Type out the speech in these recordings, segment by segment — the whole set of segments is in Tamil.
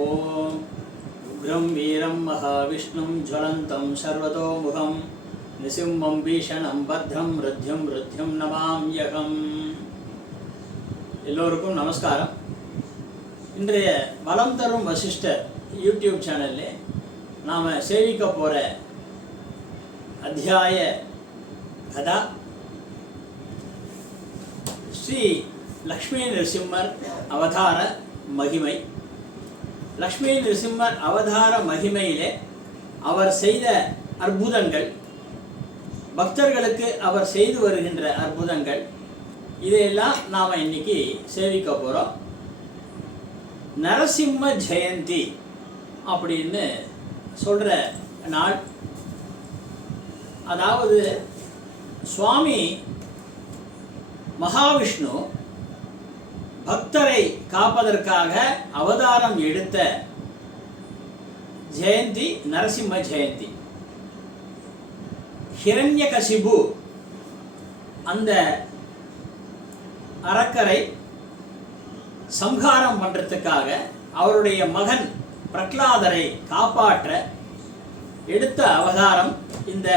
ஓம் உக்ரம் வீரம் மகாவிஷ்ணும் ஜ்வலந்தம் சர்வதோமுகம் நிசிம்மம் பீஷணம் பத்ரம் ருத்யம் ருத்யம் நமாம்யகம். எல்லோருக்கும் நமஸ்காரம். இன்றைய வலம் தரும் வசிஷ்டர் யூடியூப் சேனலில் நாம் சேவிக்க போகிற அத்தியாய கதா ஸ்ரீ லக்ஷ்மி நரசிம்மர் அவதார மகிமை. லக்ஷ்மி நரசிம்மர் அவதார மகிமையிலே அவர் செய்த அற்புதங்கள், பக்தர்களுக்கு அவர் செய்து வருகின்ற அற்புதங்கள், இதையெல்லாம் நாம் இன்னைக்கு சேவிக்க போகிறோம். நரசிம்ம ஜெயந்தி அப்படின்னு சொல்கிற நாள். அதாவது சுவாமி மகாவிஷ்ணு பக்தரை காப்பதற்காக அவதாரம் எடுத்த ஜெயந்தி நரசிம்ம ஜெயந்தி. ஹிரண்யகசிபு அந்த அரக்கரை சம்ஹாரம் பண்றதுக்காக அவருடைய மகன் பிரகலாதரை காப்பாற்ற எடுத்த அவதாரம் இந்த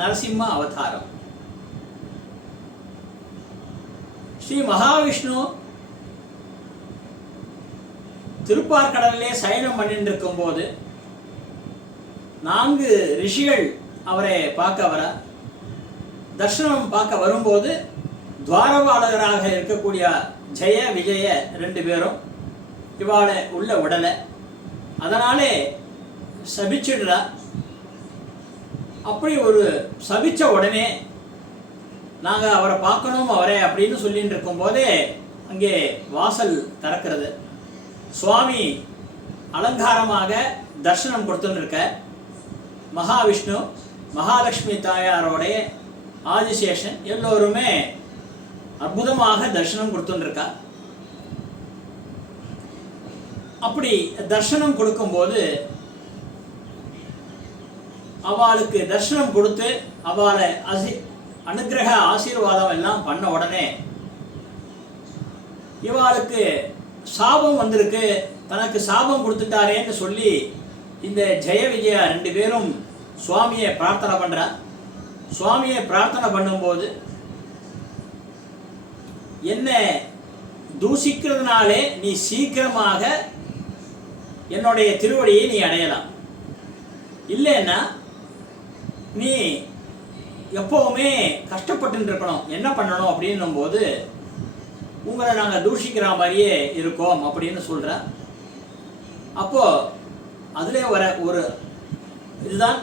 நரசிம்ம அவதாரம். ஸ்ரீ மகாவிஷ்ணு திருப்பார்கடலிலே சயனம் பண்ணிட்டு இருக்கும் போது 4 ரிஷிகள் அவரை பார்க்க வர தர்சனம் பார்க்க வரும்போது துவாரபாலகராக இருக்கக்கூடிய ஜெய விஜய 2 பேரும் இவாளை உள்ள உடலை அதனாலே சபிச்சிடுறா. அப்படி ஒரு சபிச்ச உடனே நாங்கள் அவரை பார்க்கணும் அவரை அப்படின்னு சொல்லிட்டு இருக்கும் போதே அங்கே வாசல் திறக்கிறது. சுவாமி அலங்காரமாக தர்சனம் கொடுத்துருக்க மகாவிஷ்ணு, மகாலட்சுமி தாயாரோடைய ஆதிசேஷன் எல்லோருமே அற்புதமாக தர்சனம் கொடுத்துருக்கா. அப்படி தர்சனம் கொடுக்கும்போது அவளுக்கு தர்சனம் கொடுத்து அவளை அனுகிரக ஆசீர்வாதம் எல்லாம் பண்ண உடனே இவாளுக்கு சாபம் வந்திருக்கு. தனக்கு சாபம் கொடுத்துட்டாரேன்னு சொல்லி இந்த ஜெய விஜயா 2 பேரும் சுவாமியை பிரார்த்தனை பண்றா. சுவாமியை பிரார்த்தனை பண்ணும்போது என்ன தூஷிக்கிறதுனாலே நீ சீக்கிரமாக என்னுடைய திருவடியை நீ அடையலாம், இல்லைன்னா நீ எப்போவுமே கஷ்டப்பட்டு இருக்கணும். என்ன பண்ணணும் அப்படின்னும் போது உங்களை நாங்கள் தூஷிக்கிற மாதிரியே இருக்கோம் அப்படின்னு சொல்கிற. அப்போ அதிலே வர ஒரு இதுதான்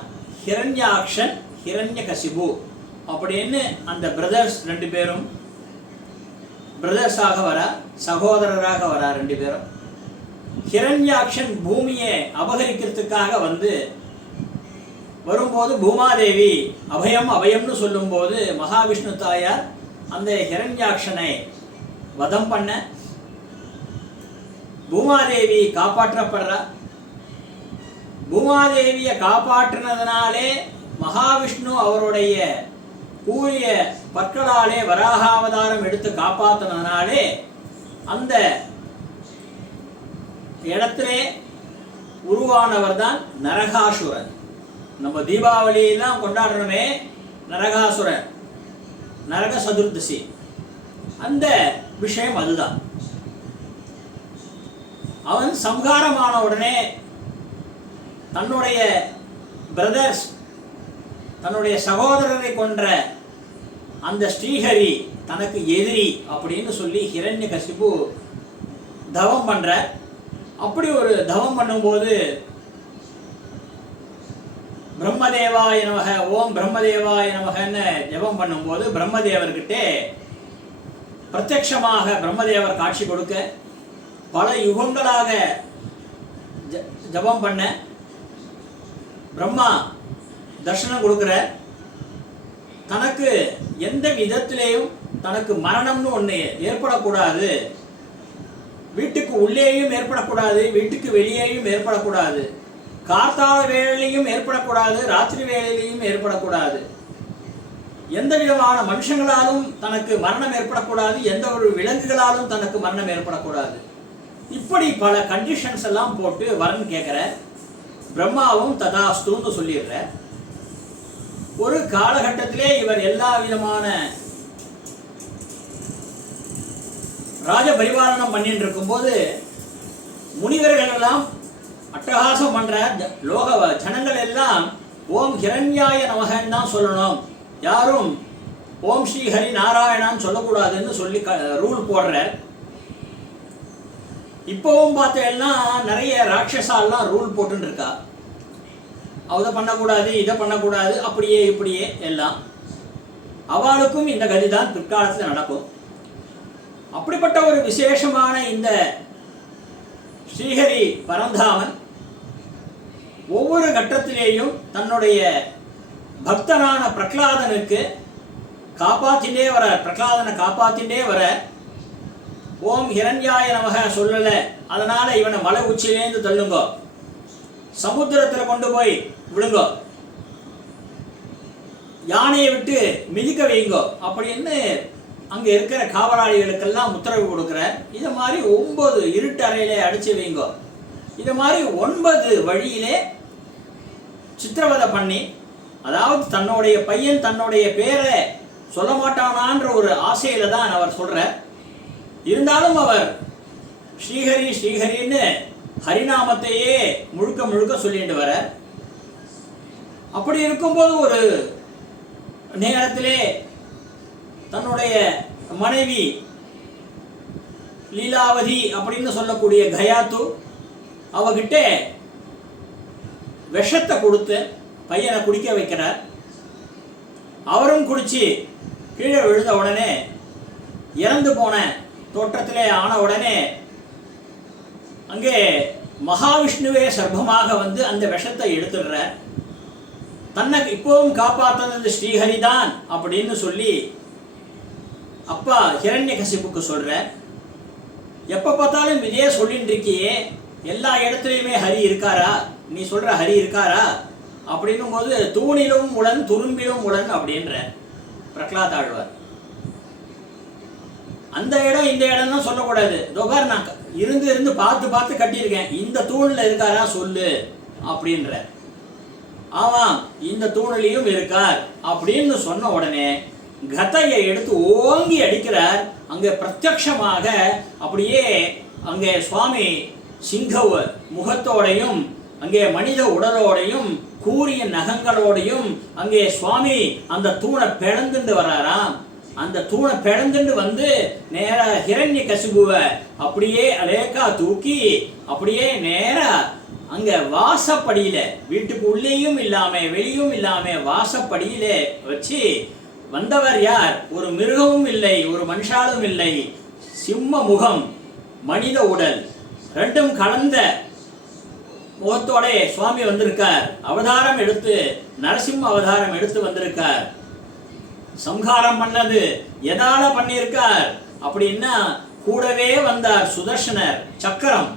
ஹிரண்யாக்ஷன் ஹிரண்யகசிபு அப்படின்னு அந்த பிரதர்ஸ் 2 பேரும் பிரதர்ஸாக வர, சகோதரராக வர 2 பேரும். ஹிரண்யாக்ஷன் பூமியை அபகரிக்கிறதுக்காக வரும்போது பூமாதேவி அபயம் அபயம்னு சொல்லும்போது மகாவிஷ்ணு தாயார் அந்த ஹிரண்யாக்ஷனை வதம் பண்ண பூமாதேவி காப்பாற்றப்படுற. பூமாதேவியை காப்பாற்றினதுனாலே மகாவிஷ்ணு அவருடைய கூறிய பற்களாலே வராகாவதாரம் எடுத்து காப்பாற்றினதுனாலே அந்த இடத்திலே உருவானவர் தான் நரகாசுரன். நம்ம தீபாவளியெல்லாம் கொண்டாடுறோமே நரகாசுரன், நரக சதுர்தசி, அந்த விஷயம் அதுதான். அவன் சம்ஹாரமான உடனே தன்னுடைய பிரதர்ஸ், தன்னுடைய சகோதரரை கொன்ற அந்த ஸ்ரீஹரி தனக்கு எதிரி அப்படின்னு சொல்லி ஹிரண்யகசிபு தவம் பண்ற. அப்படி ஒரு தவம் பண்ணும்போது பிரம்மதேவாய நமக, ஓம் பிரம்மதேவாய நமகன்னு ஜபம் பண்ணும்போது பிரம்மதேவர்கிட்டே பிரத்யட்சமாக பிரம்மதேவர் காட்சி கொடுக்க, பல யுகங்களாக ஜபம் பண்ண பிரம்மா தர்சனம் கொடுக்குற. தனக்கு எந்த விதத்திலேயும் தனக்கு மரணம்னு ஒன்று ஏற்படக்கூடாது, வீட்டுக்கு உள்ளேயும் ஏற்படக்கூடாது, வீட்டுக்கு வெளியேயும் ஏற்படக்கூடாது, கார்த்தால வேளையிலையும் ஏற்படக்கூடாது, ராத்திரி வேளையிலையும் ஏற்படக்கூடாது, எந்த விதமான மனுஷங்களாலும் தனக்கு மரணம் ஏற்படக்கூடாது, எந்த ஒரு விலங்குகளாலும் தனக்கு மரணம் ஏற்படக்கூடாது. இப்படி பல கண்டிஷன்ஸ் எல்லாம் போட்டு வரன் கேட்கிற. பிரம்மாவும் ததாஸ்துன்னு சொல்லிடுற. ஒரு காலகட்டத்திலே இவர் எல்லா விதமான ராஜ பரிபாலனம் பண்ணிட்டு இருக்கும்போது முனிவர்கள் எல்லாம் அட்டகாசம் பண்ற. லோக ஜனங்கள் எல்லாம் ஓம் ஹிரண்யாய நமகன்னு தான் சொல்லணும், யாரும் ஓம் ஸ்ரீ ஹரி நாராயணான்னு சொல்லக்கூடாதுன்னு சொல்லி ரூல் போடுற. இப்பவும் பார்த்தேன்னா நிறைய ராட்சசாலாம் ரூல் போட்டுன்னு இருக்கா. அதை பண்ணக்கூடாது, இதை பண்ணக்கூடாது, அப்படியே இப்படியே எல்லாம். அவளுக்கும் இந்த கதி தான் பிற்காலத்தில் நடக்கும். அப்படிப்பட்ட ஒரு விசேஷமான இந்த ஸ்ரீஹரி பரந்தாமன் ஒவ்வொரு கட்டத்திலேயும் தன்னுடைய பக்தனான பிரகலாதனுக்கு காப்பாத்தினே வர, பிரகலாதனை காப்பாத்தினே வர. ஓம் ஹிரண்யாய நமக சொல்லல, அதனால இவனை மலை உச்சியிலேருந்து தள்ளுங்கோ, சமுத்திரத்துல கொண்டு போய் விடுங்கோ, யானையை விட்டு மிதிக்க வைங்கோ அப்படின்னு அங்க இருக்கிற காவலாளிகளுக்கெல்லாம் உத்தரவு கொடுக்குற. இதை மாதிரி 9 இருட்டு அறையிலே அடிச்சு வைங்கோ, இதை மாதிரி 9 வழியிலே சித்திரவதை பண்ணி, அதாவது தன்னுடைய பையன் தன்னுடைய பேரை சொல்ல மாட்டானான்ற ஒரு ஆசையில தான் அவர் சொல்ற. இருந்தாலும் அவர் ஸ்ரீஹரி ஸ்ரீஹரின்னு ஹரிநாமத்தையே முழுக்க முழுக்க சொல்லிட்டு வர. அப்படி இருக்கும்போது ஒரு நேரத்திலே தன்னுடைய மனைவி லீலாவதி அப்படின்னு சொல்லக்கூடிய கயாத்து அவகிட்ட விஷத்தை கொடுத்து பையனை குடிக்க வைக்கிறார். அவரும் குடிச்சு கீழே விழுந்த உடனே இறந்து போன தோற்றத்திலே ஆன உடனே அங்கே மகாவிஷ்ணுவே சர்ப்பமாக வந்து அந்த விஷத்தை எடுத்துடுற. தன்னை இப்பவும் காப்பாற்றுறது ஸ்ரீஹரிதான் அப்படின்னு சொல்லி அப்பா ஹிரண்யகசிப்புக்கு சொல்ற. எப்ப பார்த்தாலும் இதே சொல்லிட்டு இருக்கியே, எல்லா இடத்துலையுமே ஹரி இருக்காரா, நீ சொல்ற ஹரி இருக்காரா அப்படின்னும் போது தூணிலும் உடன் துரும்பிலும் உடன் அப்படின்ற பிரகலாத் ஆழ்வார். அந்த இடம் இந்த இடம் தான் சொல்லக்கூடாது. தோபார் நான் இருந்து இருந்து பார்த்து பார்த்து கட்டியிருக்கேன், இந்த தூணில் இருக்காரா சொல்லு அப்படின்ற. ஆமாம் இந்த தூணிலையும் இருக்கார் அப்படின்னு சொன்ன உடனே கதையை எடுத்து ஓங்கி அடிக்கிறார். அங்கே பிரத்யக்ஷமாக அப்படியே அங்கே சுவாமி சிங்கவ முகத்தோடையும் அங்கே மனித உடலோடையும் கூரிய நகங்களோடையும் அங்கே சுவாமி அந்த தூணை பிளந்துண்டு வராராம். அந்த தூணை பிளந்துண்டு வந்து நேரா ஹிரண்ய கசிபுவை அப்படியே அலேக்கா தூக்கி அப்படியே நேரா அங்க வாசப்படியில, வீட்டுக்கு உள்ளேயும் இல்லாம வெளியும் இல்லாம வாசப்படியில வச்சு வந்தவர் யார்? ஒரு மிருகமும் இல்லை, ஒரு மனுஷாலும் இல்லை, சிம்ம முகம், மனித உடல், ரெண்டும் கலந்த முகத்தோட சுவாமி வந்திருக்கார். அவதாரம் எடுத்து நரசிம்ம அவதாரம் எடுத்து வந்திருக்கார். சம்ஹாரம் பண்ணது எதால பண்ணியிருக்கார் அப்படின்னா கூடவே வந்தார் சுதர்ஷனர். சக்கரம்,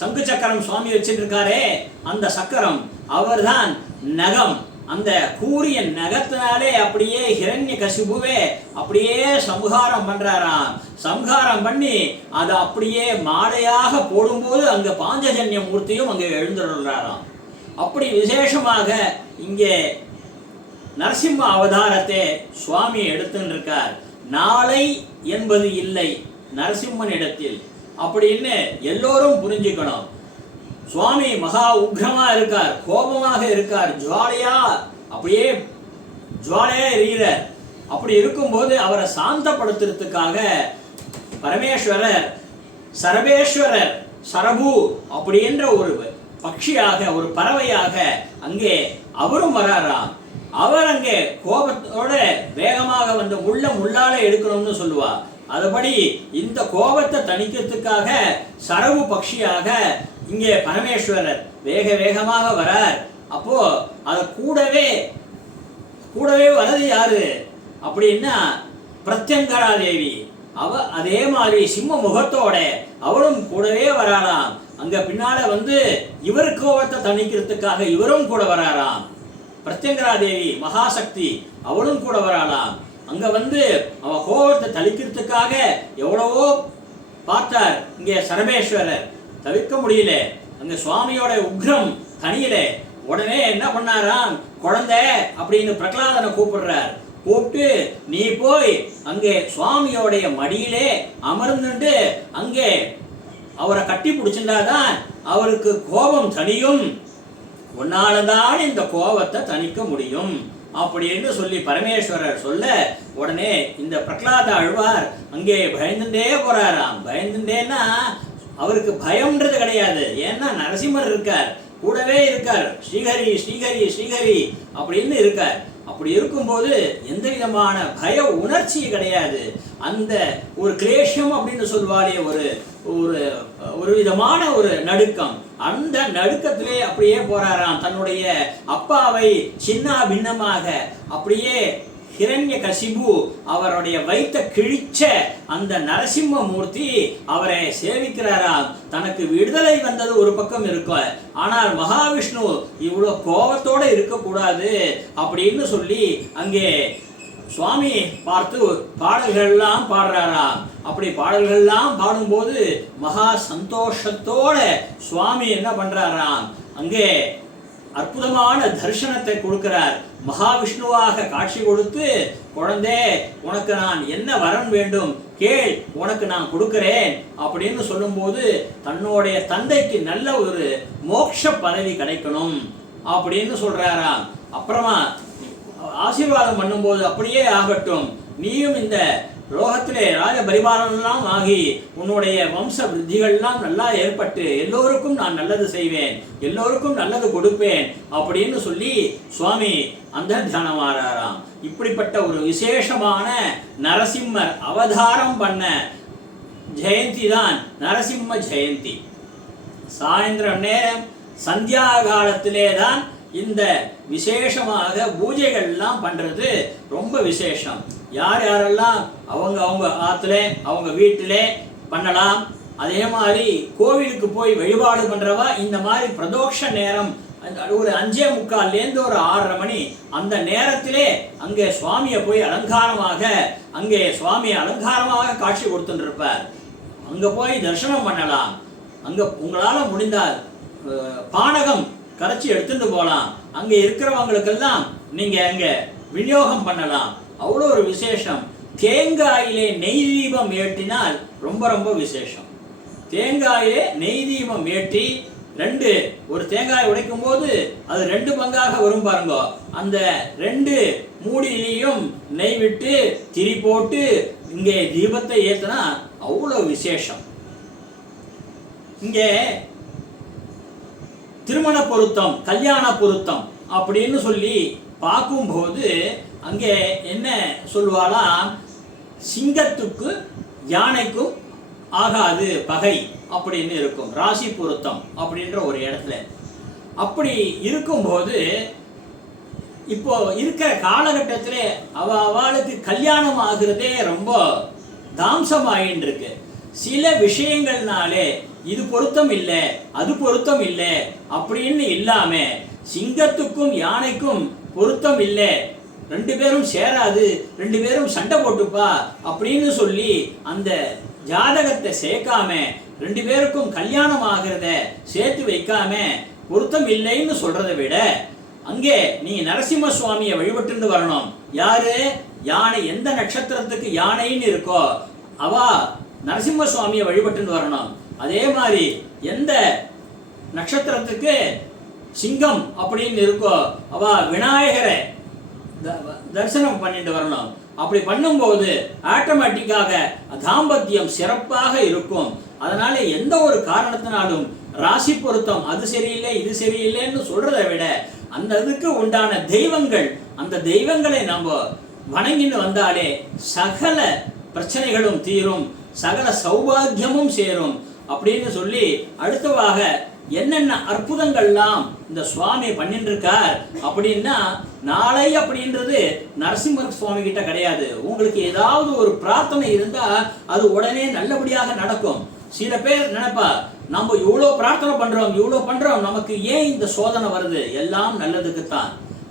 சங்கு சக்கரம் சுவாமி வச்சுட்டு இருக்காரே, அந்த சக்கரம் அவர்தான். நகம், அந்த கூரிய நகத்தினாலே அப்படியே ஹிரண்ய கசிபுவே அப்படியே சம்ஹாரம் பண்றாராம். சம்ஹாரம் பண்ணி அதை அப்படியே மாடையாக போடும்போது அங்க பாஞ்சஜன்ய மூர்த்தியும் அங்கே எழுந்துள்ளாராம். அப்படி விசேஷமாக இங்கே நரசிம்ம அவதாரத்தை சுவாமி எடுத்துன்னு இருக்கார். நாளை என்பது இல்லை நரசிம்மன் இடத்தில் அப்படின்னு எல்லோரும் புரிஞ்சுக்கணும். சுவாமி மகா உக்ரமா இருக்கார், கோபமாக இருக்கார், ஜுவாலையா அப்படியே ஜுவாலையா எரிகிறார். அப்படி இருக்கும்போது அவரை சாந்தப்படுத்துறதுக்காக பரமேஸ்வரர் சரபேஸ்வரர் சரபு அப்படின்ற ஒரு பட்சியாக, ஒரு பறவையாக அங்கே அவரும் வராராம். அவர் அங்கே கோபத்தோட வேகமாக வந்து முள்ளால எடுக்கணும்னு சொல்லுவா. அதுபடி இந்த கோபத்தை தணிக்கிறதுக்காக சரவு பட்சியாக இங்கே பரமேஸ்வரர் வேக வேகமாக வரார். அப்போ அது கூடவே வரது யாரு அப்படின்னா பிரத்யங்கரா தேவி. அவ அதே மாதிரி சிம்ம முகத்தோட அவளும் கூடவே வராளாம். அங்க பின்னால வந்து இவர் கோபத்தை தணிக்கிறதுக்காக இவரும் கூட வராராம். பிரத்யங்கரா தேவி மகாசக்தி அவளும் கூட வராளாம். அங்க வந்து அவ கோபத்தை தளிக்கிறதுக்காக எவ்வளவோ பார்த்தார் இங்கே சரபேஸ்வரர், தவிர்க்க முடியல, அங்க சுவாமியோட உக்ரம் தனியில. உடனே என்ன பண்ணாராம், குழந்தை அப்படின்னு பிரகலாதனை கூப்பிடுறார். கூப்பிட்டு நீ போய் அங்கே சுவாமியோடைய மடியிலே அமர்ந்துட்டு அங்கே அவரை கட்டி பிடிச்சிருந்தாதான் அவருக்கு கோபம் தனியும், உன்னாலதான் இந்த கோபத்தை தணிக்க முடியும் அப்படின்னு சொல்லி பரமேஸ்வரர் சொல்ல, உடனே இந்த பிரகலாத ஆழ்வார் அங்கே பயந்துட்டே போறாராம். பயந்துட்டேன்னா அவருக்கு பயம்ன்றது கிடையாது, ஏன்னா நரசிம்மர் இருக்கார், கூடவே இருக்கார், ஸ்ரீஹரி ஸ்ரீஹரி ஸ்ரீஹரி அப்படின்னு இருக்கார். அப்படி இருக்கும்போது எந்த விதமான பய உணர்ச்சி கிடையாது. அந்த ஒரு கிளேஷம் அப்படின்னு சொல்வாலே ஒரு ஒரு ஒரு விதமான ஒரு நடுக்கம், அந்த நடுக்கத்திலே அப்படியே போறாராம். தன்னுடைய அப்பாவை சின்ன பின்னமாக அப்படியே ஹிரண்ய கசிபு அவருடைய வைத்த கிழிச்ச அந்த நரசிம்ம மூர்த்தி அவரை சேவிக்கிறாராம். தனக்கு விடுதலை வந்தது ஒரு பக்கம் இருக்கும், ஆனால் மகாவிஷ்ணு இவ்வளோ கோபத்தோட இருக்கக்கூடாது அப்படின்னு சொல்லி அங்கே சுவாமி பார்த்து பாடல்கள்லாம் பாடுறாராம். அப்படி பாடல்கள்லாம் பாடும்போது மகா சந்தோஷத்தோட சுவாமி என்ன பண்றாராம், அங்கே அற்புதமான தரிசனத்தை கொடுக்கிறார். மகாவிஷ்ணுவாக காட்சி கொடுத்து, குழந்தை உனக்கு நான் என்ன வரன் வேண்டும் கேள், உனக்கு நான் கொடுக்கிறேன் அப்படின்னு சொல்லும்போது தன்னுடைய தந்தைக்கு நல்ல ஒரு மோட்ச பதவி கிடைக்கணும் அப்படின்னு சொல்றாராம். அப்புறமா ஆசீர்வாதம் பண்ணும்போது அப்படியே ஆகட்டும், நீயும் இந்த லோகத்திலே ராஜ பரிபாலனெல்லாம் ஆகி உன்னுடைய வம்ச விருத்திகள்லாம் நல்லா ஏற்பட்டு எல்லோருக்கும் நான் நல்லது செய்வேன், எல்லோருக்கும் நல்லது கொடுப்பேன் அப்படின்னு சொல்லி சுவாமி அந்த தியானமாறாராம். இப்படிப்பட்ட ஒரு விசேஷமான நரசிம்மர் அவதாரம் பண்ண ஜெயந்தி தான் நரசிம்ம ஜெயந்தி. சாயந்தரம் நேரம் சந்தியா காலத்திலே தான் இந்த விசேஷமாக பூஜைகள்லாம் பண்றது ரொம்ப விசேஷம். யார் யாரெல்லாம் அவங்க அவங்க ஆத்துல அவங்க வீட்டிலே பண்ணலாம். அதே மாதிரி கோவிலுக்கு போய் வழிபாடு பண்றவா இந்த மாதிரி பிரதோஷ நேரம் ஒரு 5:45 ஒரு 6:30 மணி அந்த நேரத்திலே அங்கே சுவாமியை போய் அலங்காரமாக அங்கே சுவாமி அலங்காரமாக காட்சி கொடுத்துட்டு இருப்பார். அங்க போய் தரிசனம் பண்ணலாம். அங்க உங்களால முடிந்தால் பானகம் கரைச்சி எடுத்துட்டு போகலாம். அங்க இருக்கிறவங்களுக்கெல்லாம் நீங்க அங்க விநியோகம் பண்ணலாம். அவ்வளோ ஒரு விசேஷம். தேங்காயிலே நெய் தீபம் ஏற்றினால் ரொம்ப ரொம்ப விசேஷம். தேங்காயிலே நெய் தீபம் ஏற்றி ஒரு தேங்காய் உடைக்கும் போது அது 2 பங்காக வரும் பாருங்க. அந்த 2 மூடியிலையும் நெய் விட்டு திரி போட்டு இங்கே தீபத்தை ஏற்றினா அவ்வளோ விசேஷம். இங்கே திருமண பொருத்தம், கல்யாண பொருத்தம் அப்படின்னு சொல்லி பார்க்கும்போது அங்கே என்ன சொல்லுவாளாம், சிங்கத்துக்கு யானைக்கும் ஆகாது பகை அப்படின்னு இருக்கும், ராசி பொருத்தம் அப்படின்ற ஒரு இடத்துல. அப்படி இருக்கும்போது இப்போ இருக்கிற காலகட்டத்திலே அவளுக்கு கல்யாணம் ஆகுறதே ரொம்ப தாம்சமாயின்னு இருக்கு. சில விஷயங்கள்னாலே இது பொருத்தம் இல்லை அது பொருத்தம் இல்லை அப்படின்னு இல்லாம சிங்கத்துக்கும் யானைக்கும் பொருத்தம் இல்லை, 2 பேரும் சேராது, 2 பேரும் சண்டை போட்டுப்பா அப்படின்னு சொல்லி அந்த ஜாதகத்தை சேர்க்காம 2 பேருக்கும் கல்யாணம் ஆகிறத சேர்த்து வைக்காம பொருத்தம் இல்லைன்னு சொல்றதை விட அங்கே நீ நரசிம்ம சுவாமியை வழிபட்டு வரணும். யாரு? யானை. எந்த நட்சத்திரத்துக்கு யானைன்னு இருக்கோ அவா நரசிம்ம சுவாமியை வழிபட்டு வரணும். அதே மாதிரி எந்த நட்சத்திரத்துக்கு சிங்கம் அப்படின்னு இருக்கோ அவ விநாயகரை தரிசனம் பண்ணிட்டு வரணும். அப்படி பண்ணும்போது ஆட்டோமேட்டிக்காக தாம்பத்தியம் சிறப்பாக இருக்கும். அதனால எந்த ஒரு காரணத்தினாலும் ராசி பொருத்தம் அது சரியில்லை இது சரியில்லைன்னு சொல்றதை விட அந்த இதுக்கு உண்டான தெய்வங்கள், அந்த தெய்வங்களை நம்ம வணங்கின்னு வந்தாலே சகல பிரச்சனைகளும் தீரும், சகல சௌபாகியமும் சேரும் அப்படின்னு சொல்லி அடுத்தவாக என்னென்ன அற்புதங்கள்லாம் இந்த சுவாமி பண்ணிட்டு இருக்கார் அப்படின்னா, நாளை அப்படின்றது நரசிம்மர் சுவாமி கிட்ட கிடையாது. உங்களுக்கு ஏதாவது ஒரு பிரார்த்தனை இருந்தா அது உடனே நல்லபடியாக நடக்கும். சில பேர் நினைப்பா, நம்ம இவ்வளோ பிரார்த்தனை பண்றோம் இவ்வளோ பண்றோம், நமக்கு ஏன் இந்த சோதனை வருது? எல்லாம் நல்லதுக்குத்தான்.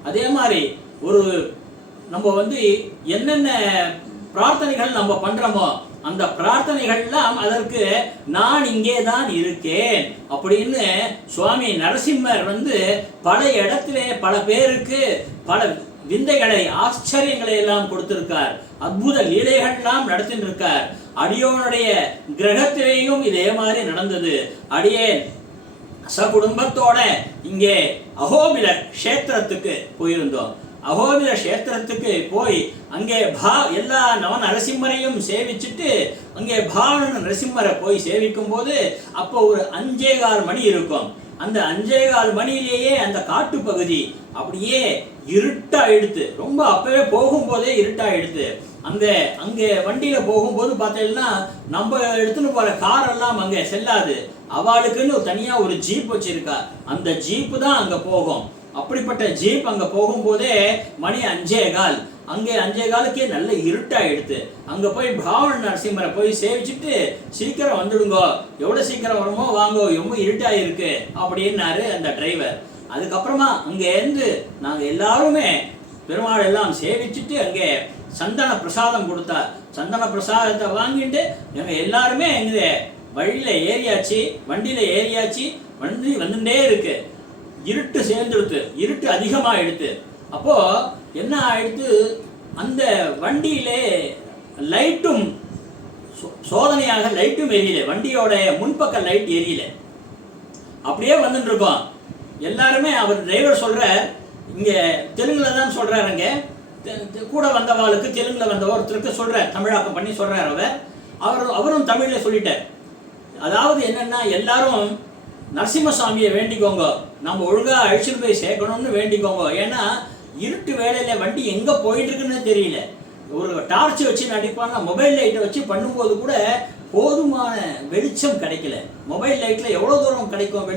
அதே மாதிரி ஒரு நம்ம என்னென்ன பிரார்த்தனைகள் நம்ம பண்றோமோ அந்த பிரார்த்தனைகள்லாம் அதற்கு நான் இங்கே தான் இருக்கேன் அப்படின்னு சுவாமி நரசிம்மர் பல இடத்திலே பல பேருக்கு பல விந்தைகளை ஆச்சரியங்களை எல்லாம் கொடுத்திருக்கார். அற்புத லீலைகள்லாம் நடத்திட்டு இருக்கார். அடியோனுடைய கிரகத்திலேயும் இதே மாதிரி நடந்தது. அடியேன் சகுடும்பத்தோட இங்கே அகோபில கஷேத்திரத்துக்கு போயிருந்தோம். அகோபில கஷேத்திரத்துக்கு போய் அங்கே எல்லா நவ நரசிம்மரையும் சேவிச்சுட்டு அங்கே பாவன நரசிம்மரை போய் சேவிக்கும் போது அப்போ ஒரு 5:15 மணி இருக்கும். அந்த 5:15 மணியிலேயே அந்த காட்டு பகுதி அப்படியே இருட்டாயிடுத்து. ரொம்ப அப்பவே போகும்போதே இருட்டாயிடுத்து. அங்கே வண்டியில போகும்போது பார்த்தீங்கன்னா நம்ம எடுத்துன்னு போற கார் எல்லாம் அங்கே செல்லாது. அவளுக்குன்னு தனியா ஒரு ஜீப் வச்சிருக்கா. அந்த ஜீப்பு தான் அங்க போகும். அப்படிப்பட்ட ஜீப் அங்க போகும்போதே மணி 5:15. அங்கே 5:15க்கே நல்ல இருட்டாயிடுத்து. அங்க போய் பாவன நரசிம்மரை போய் சேவிச்சுட்டு சீக்கிரம் வந்துடுங்கோ, எவ்வளவு சீக்கிரம் வருமோ வாங்கோ, ரொம்ப இருட்டாயிருக்கு அப்படின்னாரு அந்த டிரைவர். அதுக்கப்புறமா அங்கேருந்து நாங்க எல்லாருமே பெருமாள் எல்லாம் சேவிச்சுட்டு அங்கே சந்தன பிரசாதம் கொடுத்தா. சந்தன பிரசாதத்தை வாங்கிட்டு எங்க எல்லாருமே எங்க வழியில ஏறியாச்சு, வண்டியில ஏறியாச்சு. வண்டி வந்துட்டே இருக்கு. இருட்டு சேர்ந்துடுத்து, இருட்டு அதிகமாகிடுத்து. அப்போ என்ன ஆயிடுத்து, அந்த வண்டியிலே லைட்டும் சோதனையாக லைட்டும் எரியல. வண்டியோட முன்பக்க லைட் எரியல. அப்படியே வந்துட்டு இருக்கோம். எல்லாருமே அவர் டிரைவர் சொல்ற, இங்க தெலுங்குல தான் சொல்றாருங்க. கூட வந்தவாளுக்கு தெலுங்குல வந்த ஒருத்தருக்கு சொல்ற, தமிழாக்கம் பண்ணி சொல்றாரு. அவரும் தமிழ்ல சொல்லிட்டார். அதாவது என்னன்னா, எல்லாரும் நரசிம்மசாமியை வேண்டிக்கோங்க, நம்ம ஒழுங்கா அழிச்சுட்டு போய் சேர்க்கணும்னு வேண்டிக்கோங்க. ஏன்னா இருட்டு வேலையில வண்டி எங்க போயிட்டு இருக்குன்னு தெரியல. ஒரு டார்ச் வச்சு நடிப்பாங்க, மொபைல் லைட்டை வச்சு பண்ணும்போது கூட போதுமான வெளிச்சம் கிடைக்கல. மொபைல் லைட்ல எவ்வளவு தூரம் கிடைக்கும்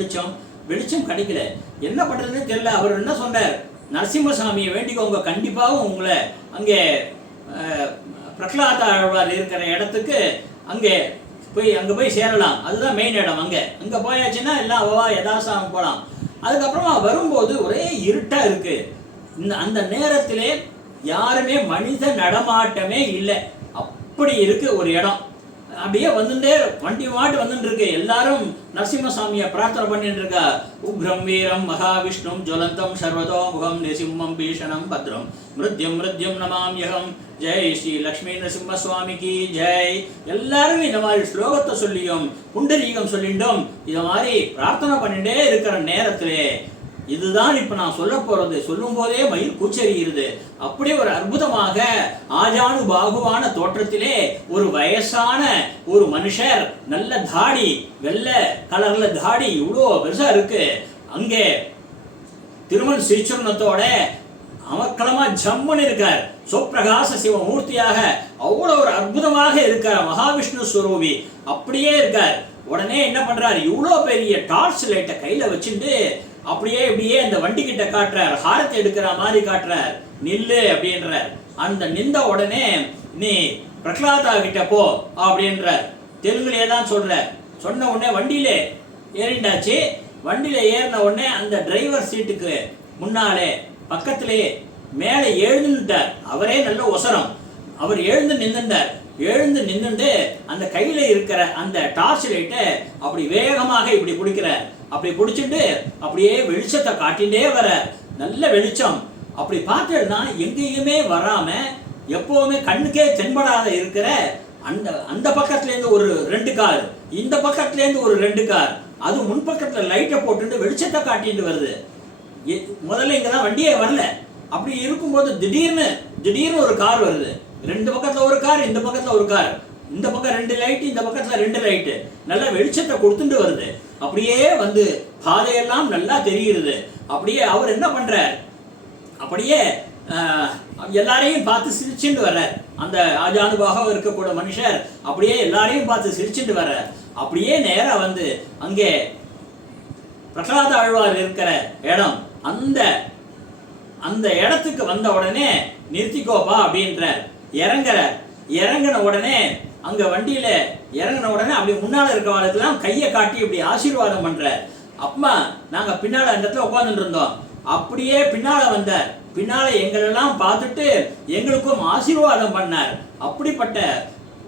வெளிச்சம் கிடைக்கல. என்ன பண்றதுன்னு தெரியல. அவர் என்ன சொன்னார், நரசிம்மசாமியை வேண்டிக்கோங்க, கண்டிப்பாகவும் உங்களை அங்கே பிரகலாத ஆழ்வார் இருக்கிற இடத்துக்கு அங்கே போய் சேரலாம். அதுதான் மெயின் இடம். அங்க போயாச்சுன்னா எல்லாம் அவா யதாசாமம் போகலாம். அதுக்கப்புறமா வரும்போது ஒரே இருட்டா இருக்கு. அந்த நேரத்திலே யாருமே மனித நடமாட்டமே இல்லை. அப்படி இருக்கு ஒரு இடம். அப்படியே வந்துட்டே வண்டி மாட்டு வந்துட்டு இருக்கு. எல்லாரும் நரசிம்மசாமியை பிரார்த்தனை பண்ணிட்டு இருக்கா. உக்ரம் வீரம் மகாவிஷ்ணும் ஜுவலந்தம் சர்வதோ முகம் நிசிம்மம் பீஷணம் பத்ரம் மிருத்யம் மிருத்யம் நமாம்யகம் ஜெய் ஸ்ரீ லக்ஷ்மி நரசிம்ம சுவாமிக்கு ஜெய். எல்லாரும் இந்த மாதிரி ஸ்லோகத்தை சொல்லியும் புண்டரீகம் சொல்லிட்டோம். இதை மாதிரி பிரார்த்தனை பண்ணிட்டே இருக்கிற நேரத்திலே இதுதான் இப்ப நான் சொல்ல போறது. சொல்லும் போதே மயில் கூச்சரிகிறது. அப்படியே ஒரு அற்புதமாக ஆஜானு பாகுவான தோற்றத்திலே ஒரு வயசான ஒரு மனுஷர், நல்ல தாடி, வெள்ளை கலர்ல தாடி இவ்வளோ பெருசா இருக்கு. அங்கே திருமண் சிரிச்சுரணத்தோட அமர்க்களமா ஜம்முன்னு இருக்கார். சொப்பிரகாச சிவமூர்த்தியாக அவ்வளோ ஒரு அற்புதமாக இருக்கார். மகாவிஷ்ணு ஸ்வரூபி அப்படியே இருக்கார். உடனே என்ன பண்றாரு, இவ்வளோ பெரிய டார்ச் லைட்டை கையில வச்சுட்டு அப்படியே இப்படியே அந்த வண்டி கிட்ட காட்டுறார். ஹாரத்தை எடுக்கிற மாதிரி காட்டுறார். நில்லு அப்படின்றார். அந்த நின்ற உடனே நீ பிரகலாதா கிட்ட போ அப்படின்றார். தெலுங்குலயே தான் சொல்ற. சொன்ன உடனே வண்டியிலே ஏறிண்டாச்சு. வண்டியில ஏறின உடனே அந்த டிரைவர் சீட்டுக்கு முன்னாலே பக்கத்திலே மேலே எழுந்துட்டார். அவரே நல்ல ஒசரம். அவர் எழுந்து நின்றுட்டு அந்த கையில இருக்கிற அந்த டார்ச் லைட்டை அப்படி வேகமாக இப்படி பிடிக்கிறார். அப்படி பிடிச்சிட்டு அப்படியே வெளிச்சத்தை காட்டிகிட்டே வர. நல்ல வெளிச்சம். அப்படி பார்த்தேன்னா எங்கேயுமே வராம எப்பவுமே கண்ணுக்கே தென்படாத இருக்கிற அந்த பக்கத்துல இருந்து ஒரு 2 கார், இந்த பக்கத்துல இருந்து ஒரு 2 கார், அது முன்பக்கத்துல லைட்டை போட்டுட்டு வெளிச்சத்தை காட்டிட்டு வருது. முதல்ல இங்கதான் வண்டியே வரல. அப்படி இருக்கும்போது திடீர்னு ஒரு கார் வருது. 2 பக்கத்துல ஒரு கார், இந்த பக்கத்துல ஒரு கார், இந்த பக்கம் 2 லைட்டு, இந்த பக்கத்துல 2 லைட்டு, நல்ல வெளிச்சத்தை கொடுத்துட்டு வருது. அப்படியே வந்து பாதையெல்லாம் நல்லா தெரிகிறது. அப்படியே அவர் என்ன பண்றார், அப்படியே எல்லாரையும் பார்த்து சிரிச்சுட்டு வர்றார். அந்த ஆஜானுபாக இருக்கக்கூடிய மனுஷர் அப்படியே எல்லாரையும் பார்த்து சிரிச்சுட்டு வர்றார். அப்படியே நேரா வந்து அங்கே பிரகலாத ஆழ்வார் இருக்கிற இடம், அந்த இடத்துக்கு வந்த உடனே நிறுத்திக்கோப்பா அப்படின்றார். இறங்கின உடனே அங்க வண்டியில இறங்கின உடனே அப்படி முன்னால இருக்கவங்களுக்கெல்லாம் கையை காட்டி இப்படி ஆசீர்வாதம் பண்றார். அப்பா நாங்க பின்னால அந்த இடத்துல உட்கார்ந்துட்டு இருந்தோம். அப்படியே பின்னால வந்தார். பின்னால எங்களெல்லாம் பார்த்துட்டு எங்களுக்கும் ஆசீர்வாதம் பண்ணார். அப்படிப்பட்ட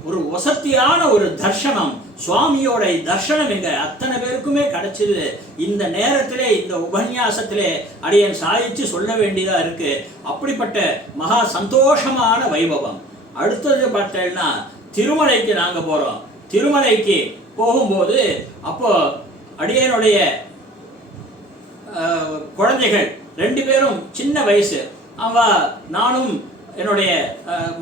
ஒரு வசத்தியான ஒரு தர்சனம், சுவாமியோட தர்சனம் எங்க அத்தனை பேருக்குமே கிடைச்சது. இந்த நேரத்திலே இந்த உபன்யாசத்திலே அடியன் சாதிச்சு சொல்ல வேண்டியதா இருக்கு. அப்படிப்பட்ட மகா சந்தோஷமான வைபவம். அடுத்தது பார்த்தேன்னா திருமலைக்கு நாங்க போறோம். திருமலைக்கு போகும்போது அப்போ அடியனுடைய குழந்தைகள் 2 பேரும் சின்ன வயசு. நானும் என்னுடைய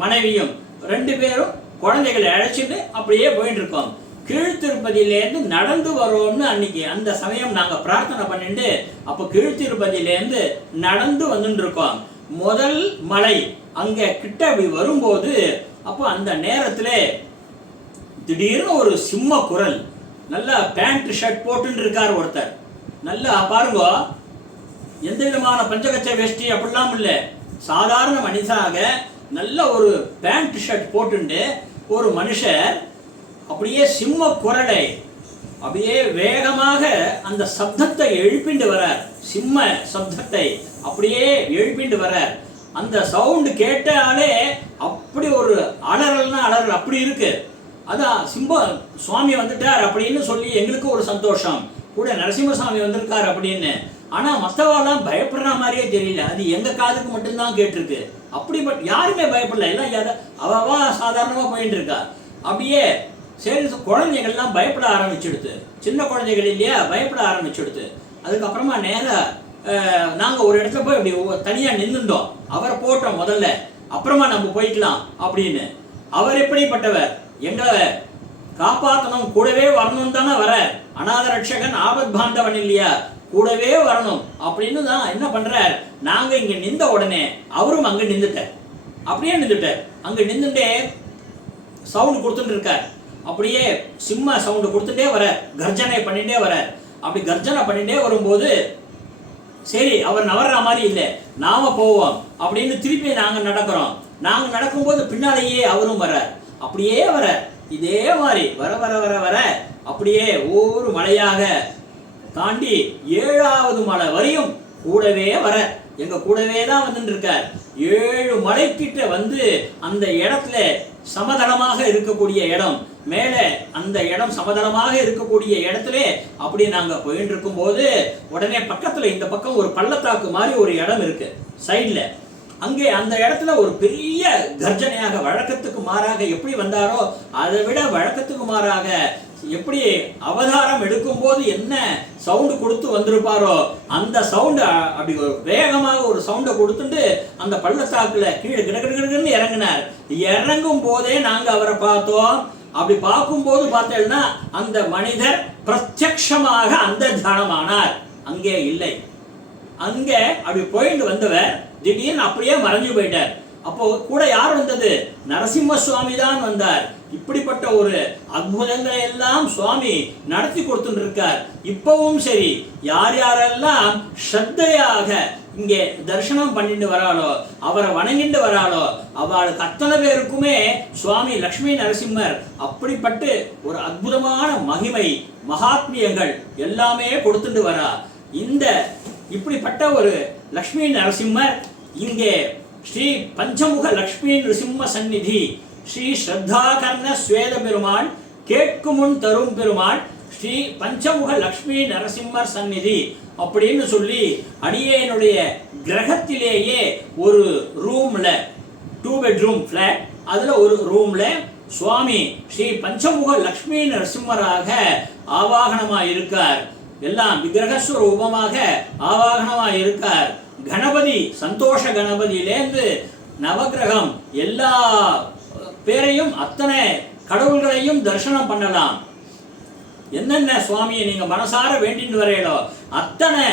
மனைவியும் 2 பேரும் குழந்தைகளை அழைச்சிட்டு அப்படியே போயிட்டு இருக்கோம். கீழ்த்திருப்பதியிலேருந்து நடந்து வரோம்னு அன்னைக்கு அந்த சமயம் நாங்கள் பிரார்த்தனை பண்ணிட்டு அப்போ கீழ்த்திருப்பதியிலேருந்து நடந்து வந்துட்டு இருக்கோம். முதல் மலை அங்கே கிட்ட அப்படி வரும்போது அப்போ அந்த நேரத்தில் திடீர்னு ஒரு சிம்ம குரல். நல்லா பேண்ட் ஷர்ட் போட்டுன்னு இருக்கார் ஒருத்தர். நல்லா பாருங்க, எந்த விதமான பஞ்சகச்ச வேஷ்டி அப்படிலாம் இல்லை, சாதாரண மனுஷனாக நல்ல ஒரு பேண்ட் ஷர்ட் போட்டுண்டு ஒரு மனுஷர் அப்படியே சிம்ம குரலை அப்படியே வேகமாக அந்த சப்தத்தை எழுப்பிண்டு வரார். சிம்ம சப்தத்தை அப்படியே எழுப்பிண்டு வரார். அந்த சவுண்டு கேட்டாலே அப்படி ஒரு அலறல்னா அலறல் அப்படி இருக்கு. அதான் சுவாமி வந்துட்டார் அப்படின்னு சொல்லி எங்களுக்கு ஒரு சந்தோஷம், கூட நரசிம்மசாமி வந்திருக்கார் அப்படின்னு. ஆனால் மற்றவாலாம் பயப்படுற மாதிரியே தெரியல. அது எங்கள் காதுக்கு மட்டும்தான் கேட்டிருக்கு. அப்படிப்பட்ட யாருமே பயப்படல, எல்லாம் அவவா சாதாரணமாக போயிட்டு இருக்கா. அப்படியே சரி குழந்தைகள்லாம் பயப்பட ஆரம்பிச்சுடுது. சின்ன குழந்தைகள் இல்லையா, பயப்பட ஆரம்பிச்சுடுது. அதுக்கப்புறமா நேராக நாங்கள் ஒரு இடத்துல போய் அப்படி தனியாக நின்றுட்டோம். அவரை போட்டோம் முதல்ல, அப்புறமா நம்ம போய்க்கலாம் அப்படின்னு. அவர் எப்படிப்பட்டவர், எங்களை காப்பாற்றணும், கூடவே வரணும் தானே வர. அநாத ரட்சகன் ஆபத் பாந்தவன் இல்லையா, கூடவே வரணும் அப்படின்னு தான் என்ன பண்றார். நாங்க இங்க நின்ற உடனே அவரும் அங்க நின்றுட்டார். அப்படியே நின்றுட்டார். அங்க நின்றுட்டே சவுண்ட் கொடுத்துட்டு இருக்கார். அப்படியே சிம்ம சவுண்டு கொடுத்துட்டே வர, கர்ஜனை பண்ணிட்டே வர. அப்படி கர்ஜனை பண்ணிட்டே வரும்போது சரி அவர் நவர்ற மாதிரி இல்லை, நாம போவோம் அப்படின்னு திருப்பி நாங்க நடக்கிறோம். நாங்க நடக்கும்போது பின்னாலேயே அவரும் வர. அப்படியே வர, இதே மாதிரி வர வர வர வர அப்படியே ஒவ்வொரு மலையாக தாண்டி 7வது மலை வரையும் கூடவே வர, எங்க கூடவே தான் வந்துட்டு இருக்கார். 7 மலைக்கிட்ட வந்து அந்த இடத்துல சமதளமாக இருக்கக்கூடிய இடம், மேலே அந்த இடம் சமதளமாக இருக்கக்கூடிய இடத்துல அப்படி நாங்க போயிட்டு இருக்கும் போது உடனே பக்கத்துல இந்த பக்கம் ஒரு பள்ளத்தாக்கு மாதிரி ஒரு இடம் இருக்கு சைட்ல. அங்கே அந்த இடத்துல ஒரு பெரிய கர்ஜனையாக, வழக்கத்துக்கு மாறாக எப்படி வந்தாரோ அதை விட வழக்கத்துக்கு மாறாக எப்படி அவதாரம் எடுக்கும் போது என்ன சவுண்டு கொடுத்து வந்திருப்பாரோ அந்த சவுண்டு அப்படி ஒரு வேகமாக ஒரு சவுண்டை கொடுத்துட்டு அந்த பள்ளத்தாக்குல கீழே கிடக்கிடன்னு இறங்கினார். இறங்கும் போதே நாங்க அவரை பார்த்தோம். அப்படி பார்க்கும்போது பார்த்தேன்னா அந்த மனிதர் பிரத்யக்ஷமாக அந்த தியானமானார், அங்கே இல்லை. அங்கே அப்படி போயிட்டு வந்தவர் திடீர்னு அப்படியே மறைஞ்சு போயிட்டார். அப்போ கூட யார் வந்தது, நரசிம்ம சுவாமி தான் வந்தார். இப்படிப்பட்ட ஒரு அற்புதங்களை எல்லாம் சுவாமி நடத்தி கொடுத்துட்டு இருக்கார். இப்பவும் சரி, யார் யாரெல்லாம் ஸ்ரத்தையாக இங்கே தரிசனம் பண்ணிட்டு வராளோ, அவரை வணங்கிட்டு வராளோ, அவளுக்கு அத்தனை பேருக்குமே சுவாமி லக்ஷ்மி நரசிம்மர் அப்படிப்பட்டு ஒரு அற்புதமான மகிமை மகாத்மியங்கள் எல்லாமே கொடுத்துட்டு வரா. இந்த இப்படிப்பட்ட ஒரு லக்ஷ்மி நரசிம்மர் இங்கே ஸ்ரீ பஞ்சமுக லக்ஷ்மி நரசிம்ம சந்நிதி, ஸ்ரீ ஸ்ரத்தாகர்ண ஸ்வேத பெருமாள், கேட்கும் முன் தரும் பெருமாள், ஸ்ரீ பஞ்சமுக லக்ஷ்மி நரசிம்மர் சந்நிதி அப்படின்னு சொல்லி அடியேனுடைய கிரகத்திலேயே ஒரு ரூம்ல 2 பெட்ரூம் ஃபிளாட், அதுல ஒரு ரூம்ல சுவாமி ஸ்ரீ பஞ்சமுக லக்ஷ்மி நரசிம்மராக ஆவாகனமாக இருக்கார். எல்லாம் விக்கிரகஸ்வரூபமாக ஆவாகனமாக இருக்கார். கணபதி சந்தோஷ கணபதியிலேந்து நவகிரகம் எல்லா பேரையும் அத்தனை கடவுள்களையும் தரிசனம் பண்ணலாம். என்னென்ன சுவாமியை நீங்க மனசார வேண்டின்னு வரையலோ அத்தனை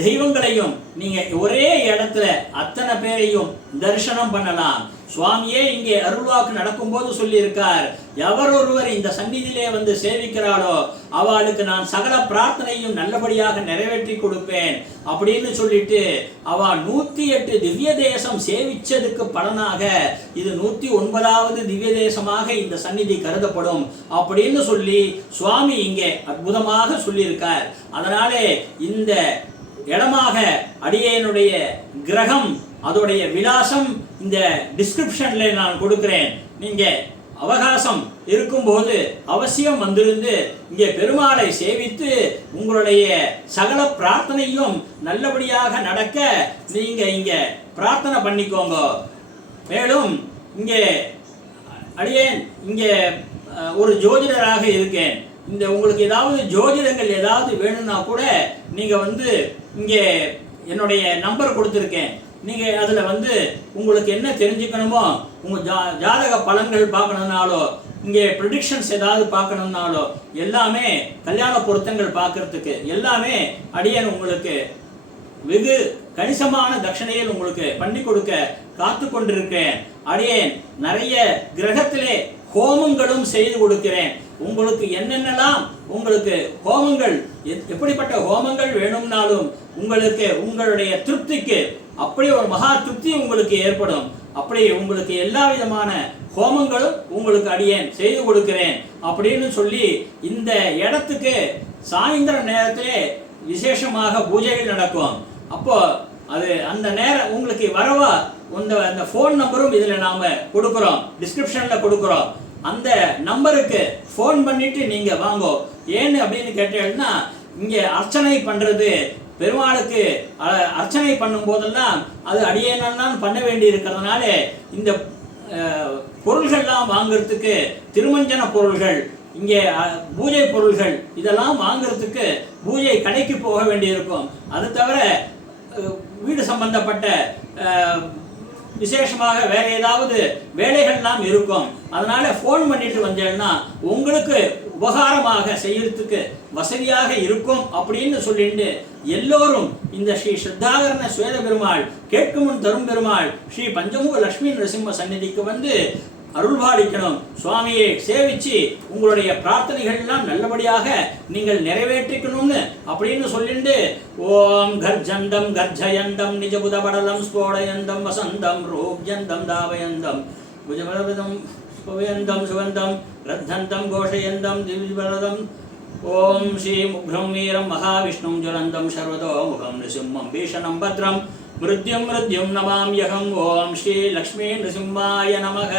தெய்வங்களையும் நீங்க ஒரே இடத்துல அத்தனை பேரையும் தரிசனம் பண்ணலாம். சுவாமியே இங்கே அருள்வாக்கு நடக்கும்போது சொல்லி இருக்கார், எவர் ஒருவர் இந்த சந்நிதியிலே வந்து சேவிக்கிறாளோ அவளுக்கு நான் சகல பிரார்த்தனையும் நல்லபடியாக நிறைவேற்றி கொடுப்பேன் அப்படின்னு சொல்லிட்டு அவ 108 திவ்ய தேசம் சேவிச்சதுக்கு பலனாக இது 109வது திவ்ய தேசமாக இந்த சந்நிதி கருதப்படும் அப்படின்னு சொல்லி சுவாமி இங்கே அற்புதமாக சொல்லியிருக்கார். அதனாலே இந்த இடமாக அடியேனுடைய கிரகம் அதோடைய விலாசம் இந்த டிஸ்கிரிப்ஷன்ல நான் கொடுக்கிறேன். நீங்க அவகாசம் இருக்கும்போது அவசியம் வந்திருந்து இங்கே பெருமாளை சேவித்து உங்களுடைய சகல பிரார்த்தனையும் நல்லபடியாக நடக்க நீங்க இங்க பிரார்த்தனை பண்ணிக்கோங்க. மேலும் இங்கே அடியேன் இங்கே ஒரு ஜோதிடராக இருக்கேன். இந்த உங்களுக்கு ஏதாவது ஜோதிடங்கள் ஏதாவது வேணும்னா கூட நீங்க இங்கே என்னுடைய நம்பர் கொடுத்துருக்கேன். நீங்க அதுல உங்களுக்கு என்ன தெரிஞ்சுக்கணுமோ, உங்க ஜாதக பலன்கள் பார்க்கணும்னாலோ, இங்கே ப்ரெடிக்ஷன்ஸ் ஏதாவது பார்க்கணும்னாலோ, எல்லாமே கல்யாண பொருத்தங்கள் பார்க்கறதுக்கு எல்லாமே அடியேன் உங்களுக்கு வெகு கணிசமான தட்சணையில் உங்களுக்கு பண்ணி கொடுக்க காத்து கொண்டிருக்கிறேன். அடியேன் நிறைய கிரகத்திலே ஹோமங்களும் செய்து கொடுக்கிறேன். உங்களுக்கு என்னென்னலாம் உங்களுக்கு ஹோமங்கள் எப்படிப்பட்ட ஹோமங்கள் வேணும்னாலும் உங்களுக்கு உங்களுடைய திருப்திக்கு அப்படி ஒரு மகா திருப்தி உங்களுக்கு ஏற்படும். அப்படி உங்களுக்கு எல்லா விதமான ஹோமங்களும் உங்களுக்கு அடியேன் செய்து கொடுக்கிறேன் அப்படின்னு சொல்லி இந்த இடத்துக்கு சாயந்தர நேரத்திலே விசேஷமாக பூஜைகள் நடக்கும். அப்போ அது அந்த நேரம் உங்களுக்கு வரவா அந்த ஃபோன் நம்பரும் இதில் நாம கொடுக்குறோம், டிஸ்கிரிப்ஷன்ல கொடுக்குறோம். அந்த நம்பருக்கு ஃபோன் பண்ணிட்டு நீங்க வாங்கோ. ஏன்னு அப்படின்னு கேட்டீங்கன்னா, இங்கே அர்ச்சனை பண்றது பெருமாளுக்கு அர்ச்சனை பண்ணும் போதெல்லாம் அது அடியேனான் பண்ண வேண்டி இருக்கிறதுனால இந்த பொருள்கள்லாம் வாங்குறதுக்கு திருமஞ்சன பொருள்கள், இங்கே பூஜை பொருள்கள் இதெல்லாம் வாங்குறதுக்கு பூஜை கடைக்கு போக வேண்டியிருக்கும். அது தவிர வீடு சம்பந்தப்பட்ட விசேஷமாக வேற ஏதாவது வேலைகள்லாம் இருக்கும். அதனால ஃபோன் பண்ணிட்டு வந்தேன்னா உங்களுக்கு உபகாரமாக செய்யறதுக்கு வசதியாக இருக்கும் அப்படின்னு சொல்லிட்டு எல்லோரும் இந்த ஸ்ரீ ஸ்ரத்தாகரண ஸ்வேத பெருமாள் கேட்கும் முன் தரும் பெருமாள் ஸ்ரீ பஞ்சமுக லட்சுமி நரசிம்ம சந்நிதிக்கு அருள்பாலிக்கணும். சுவாமியை சேவிச்சு உங்களுடைய பிரார்த்தனைகள் எல்லாம் நல்லபடியாக நீங்கள் நிறைவேற்றிக்கணும்னு அப்படின்னு சொல்லிட்டு ஓம் கர்ஜந்தம் கர்ஜயந்தம் நிஜபுதபடலம் ஸ்போடயந்தம் வசந்தம் ரோக்யந்தம் தாவயந்தம் புஜபலபதம் ஸ்பவயந்தம் சுகந்தம் ரத்தந்தம் கோஷயந்தம் திவ்யபலதம் ஓம் ஸ்ரீ உக்ரம் வீரம் மகாவிஷ்ணும் ஜலந்தம் சர்வதோ முகம் நிருசிம்மம் பீஷணம் பத்ரம் மிருத்யும் மிருத்யும் நமாம்யகம். ஓம் ஸ்ரீ லக்ஷ்மீ நிருசிம்மாய நமக.